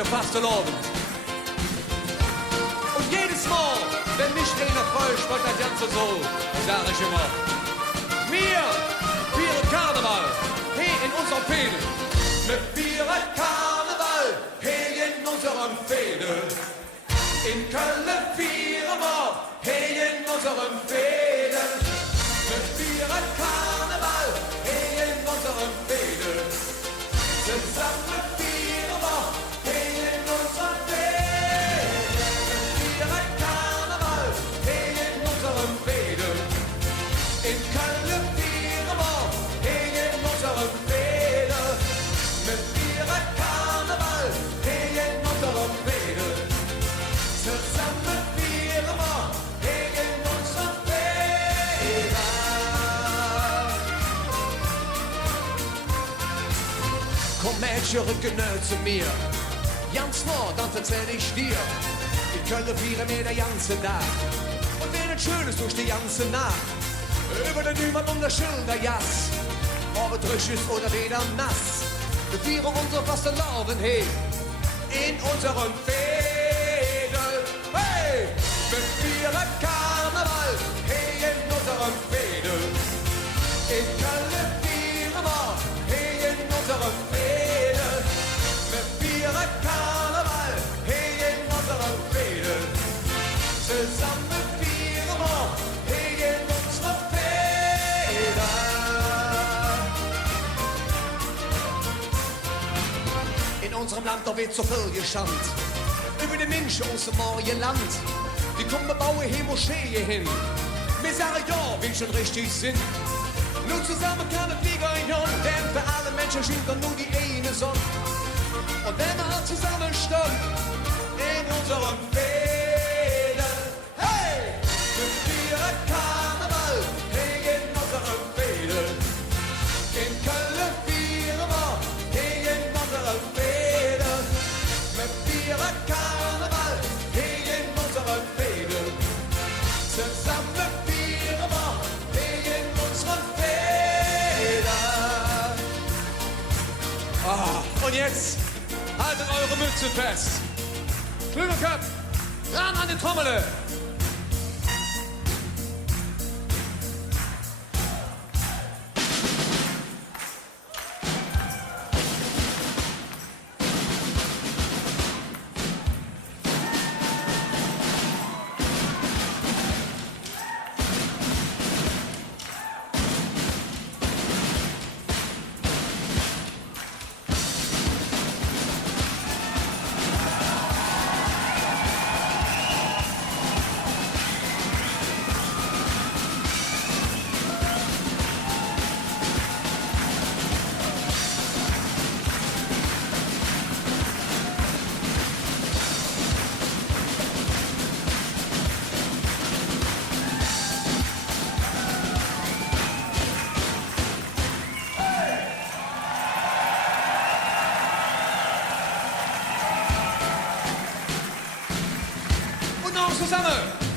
der Fastelovend. Und jedes Mal, wenn mich einer fragt, was das Ganze soll, dann sag ich immer, wir feiern Karneval, hier in unserer Fehde. Wir feiern Karneval, hier in unserem Fehde. In Köln feiern wir, hier in unserem Fehde. Wir feiern Karneval, hier in unserem Fehde. Zusammen feiern wir, hier in unserem Fehde. Wir feiern Karneval, hier in unserem Fehde. In Köln feiern wir, hier in unserem Fehde. Wir feiern Karneval, hier in unserem Fehde. Zusammen feiern wir, hier in unserem Fehde. Komm Mädchen, rücken zu mir. Ganz nah, dann erzähl ich dir. In Köln feiern wir den ganzen Tag. Und werden Schönes durch die ganze Nacht. Über den Dübern und der Schilderjass. Ob es frisch ist oder wieder nass. Wir feiern unser Fastelovend hier. In unserem Fädel. Hey! Wir feiern Karneval hier in unserem Fädel. In Köln feiern wir hier in unserem Fädel. Wir feiern Karneval hier in unserem Fädel. Zusammen feiern wir hier in unserem Fädel. In unserem Land, da wird so viel geschandt. Über die Menschen aus dem neuen Land. Die kommen bauen hier Moscheen hin. Wir sagen ja, wie schon richtig sind. Nur zusammen kann ein Flieger hin. Denn für alle Menschen scheint doch nur die eine Sonne. Und wenn wir halt zusammen stehen, in unserem Fädel. Hey! Wir feiern Karneval, hier in unserem Fädel. In Köln feiern wir, hier in unserem Fädel. Wir feiern Karneval, hier in unserem Fädel. Zusammen feiern wir, hier in unserem Fädel. Ah, und jetzt haltet eure Mütze fest. Flügelköpf, ran an die Trommel. Zusammen!